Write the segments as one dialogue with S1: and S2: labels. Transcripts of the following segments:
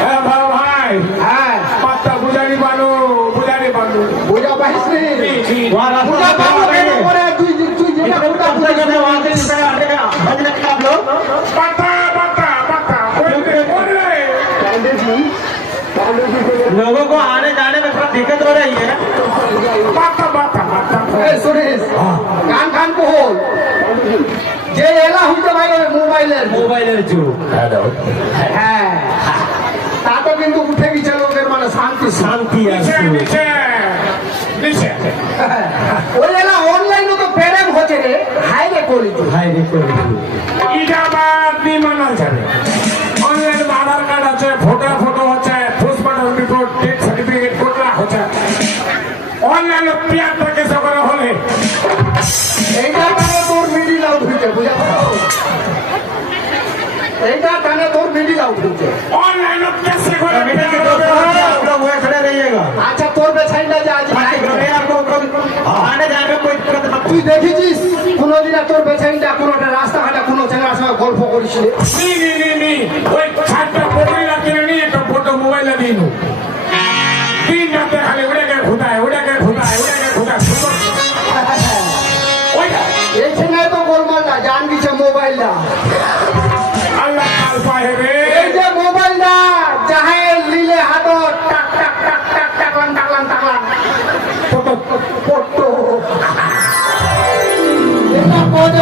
S1: হ্যাঁ ভাই ভাই
S2: হ্যাঁ
S1: পাত্তা বুঝানি পালো বুঝানি পালো
S2: বুঝা পাইস নি
S3: ওর
S2: বুঝা
S3: রাস্তা
S2: পাবো কেন করে তুই তুই যেটা কুটা বুঝা
S3: करने वहां से निकले आगे भजन का आप लोग
S1: পাত্তা পাত্তা পাত্তা ওরে ওরে
S3: लोगों को आने जाने में थोड़ा दिक्कत हो रही है
S1: পাত্তা পাত্তা পাত্তা
S2: এই শুনিস গান গান কহল যে এলা হইতে পারে মোবাইলের
S3: মোবাইলের যুগ।
S2: হ্যাঁ। তাতে তো কিন্তু উঠে গেছে লোকের মানে শান্তি।
S3: শান্তি
S2: ওই এলা অনলাইনে তো প্রেম হচ্ছে রে। হাই রে করি তুই
S3: হাই রে করে
S1: ইটা বাদ বিমান যাবে
S2: এইটা কানে তোর মিডিল আউট হইছে
S1: অনলাইন कैसे করে
S3: बेटे के दोस्त आप लोग वहीं खड़े रहिएगा
S2: আচ্ছা তোর বেছাইটা যে আজ নাই
S3: नहीं आपको आने जाने में कोई दिक्कत मत
S2: তুই দেখেছিস কোনোদিন তোর বেছাইটা কোনোটা রাস্তাঘাটে কোনো ছেলের সঙ্গে গল্প করেছিল
S1: নি নি নি নি ওই ছাত্র পড়ি রাখলে নিয়ে একটা ফটো মোবাইলে দিন দিন রাতে খালি উড়ে ঘুটায় উড়ে ঘুটায় উড়ে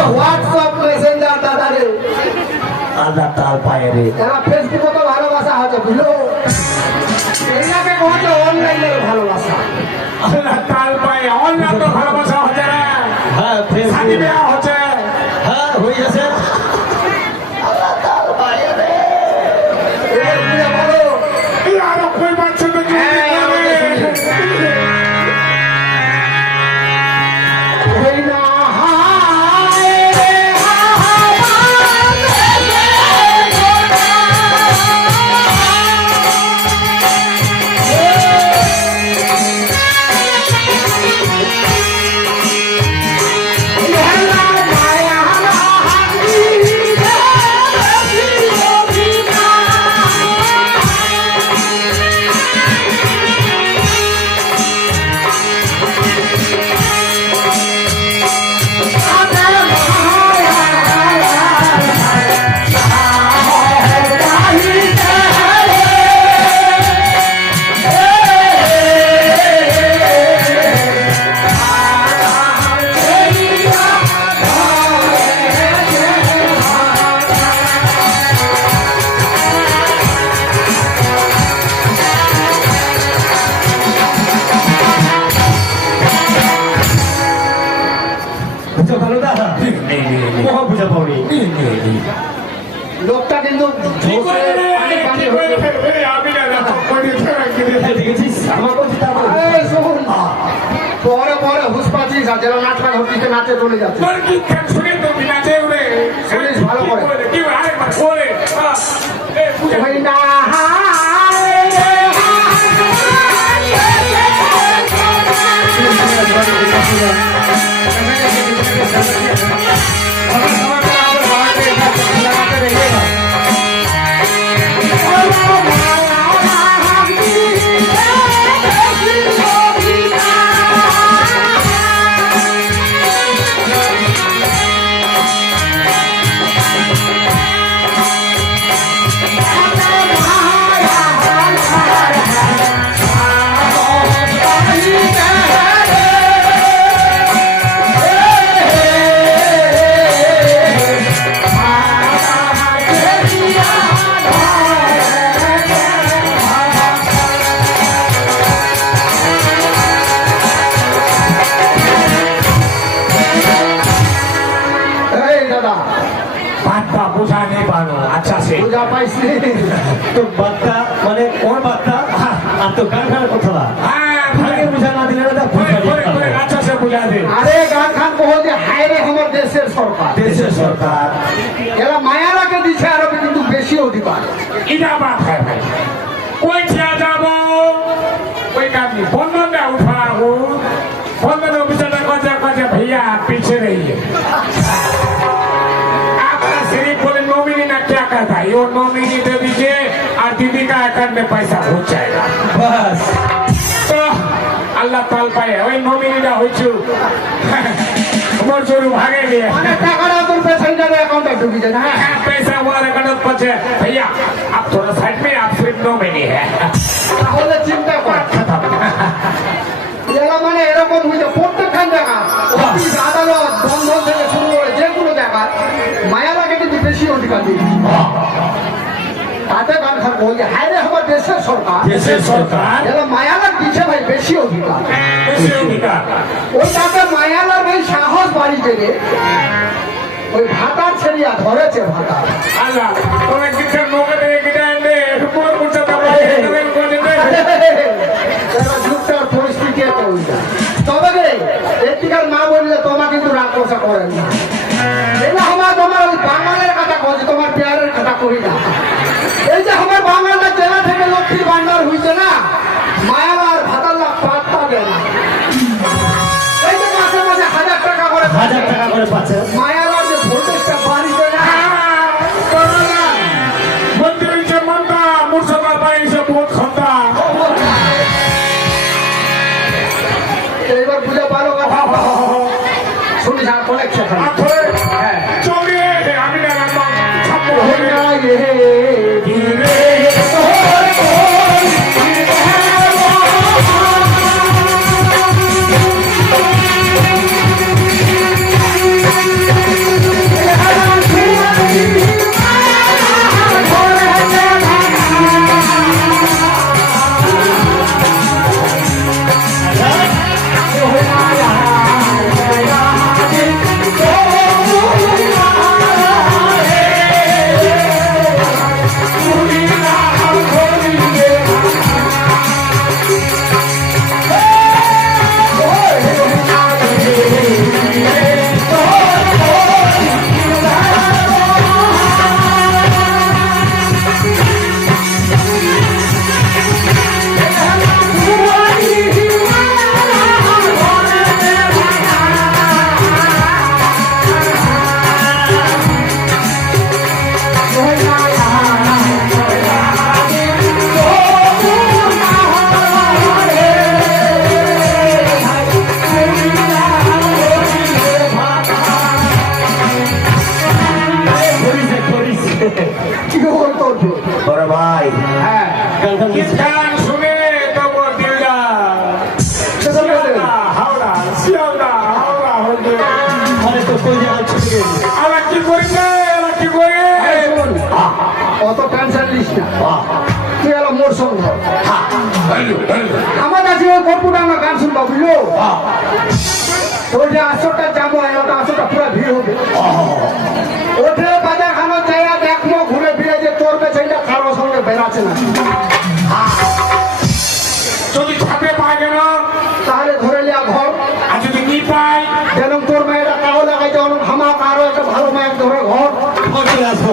S2: হোয়াটসঅ্যাপ মেসেঞ্জার দাদা রে
S3: আল্লাহ তার পায়ে রে
S2: এরা ফেসবুকে তো ভালোবাসা হচ্ছে বুঝলো? এইটাকে কোজে অনলাইনের ভালোবাসা।
S1: আল্লাহ কাল পায়ে অনলাইন তো ভালোবাসা হচ্ছে না
S3: হ্যাঁ ফেসবুক
S1: হচ্ছে।
S3: হ্যাঁ হয়ে গেছে।
S2: পরে পরে হুস পাচ্ছিস আর যেন নাচ হচ্ছে নাচে চলে যাচ্ছে। ভালো করে।
S1: বুঝা নেই পারো আচ্ছা সে।
S2: বুঝা পাইছি।
S3: তো বার্তা মানে কোন বার্তা আর তো গান খান কথা ভাগে
S1: হ্যাঁ,
S3: হ্যাঁ। বুঝা না দিলে না
S1: আচ্ছা সে বুঝা দে
S2: আরে গান খান কহ যে হায়রে আমার দেশের সরকার।
S3: দেশের সরকার।
S2: এরা মায়ারাকে দিছে আরও কিন্তু বেশিও দিবা
S1: এটা বাত হয় হ্যাঁ, ভাই रखा था ये नॉमिनी दे दीजिए और दीदी का अकाउंट में पैसा हो जाएगा
S3: বাস
S1: তো আল্লাহ তাল পায়ে ওই নমিনিটা হয়েছু মোর চুরু ভাগে নিয়ে
S2: মানে টাকাটা তোর প্যাসেঞ্জারের অ্যাকাউন্টে ঢুকে যায় না হ্যাঁ
S1: हाँ, पैसा हमारे अकाउंट पर है भैया आप थोड़ा साइड में आप सिर्फ
S2: দেশের সরকার এরা মায়ালার দিচ্ছে ভাই বেশি অধিকার।
S1: বেশি অধিকার।
S2: ওই তাতে মায়ালার ভাই সাহস বাড়ি পেরে ওই ভাতার ছেড়িয়া ধরেছে ভাতার
S1: আল্লাহ তোমার কিছু এনে উঠতে পারবে
S2: যুগটার পরিস্থিতি এত তবে রে এদিকার না বললে তোমা কিন্তু রাগ করেন না। কি
S3: বড় ভাই।
S2: হ্যাঁ
S3: গান গান গেছে।
S1: গান শুনে তবু দিলটা হাওড়া শিয়ালদা হাওড়া হইতে
S3: আরে তো কই জায়গা ছুটে গেছে
S1: কি করিছে আলা কি করে
S2: অত টেনশন নিস না। তুই এলো মোর সঙ্গ। আমার কাছে কর্পুটা আমার গান শুনবা বুঝলো? তোর যে আসরটা যাব ওটা আসরটা পুরো ভিড় হবে। ওঠে বাজার খানো যাইয়া না
S1: যদি ছাপে পায় গেল
S2: তাহলে ধরে লিয়া ঘর।
S1: আর যদি নি পায়,
S2: যেন তোর মেয়েটা কাউ লাগাই যেমন হামাক আরও একটা ভালো মায়ের ধরে ঘর।
S3: ঘর চলে আসব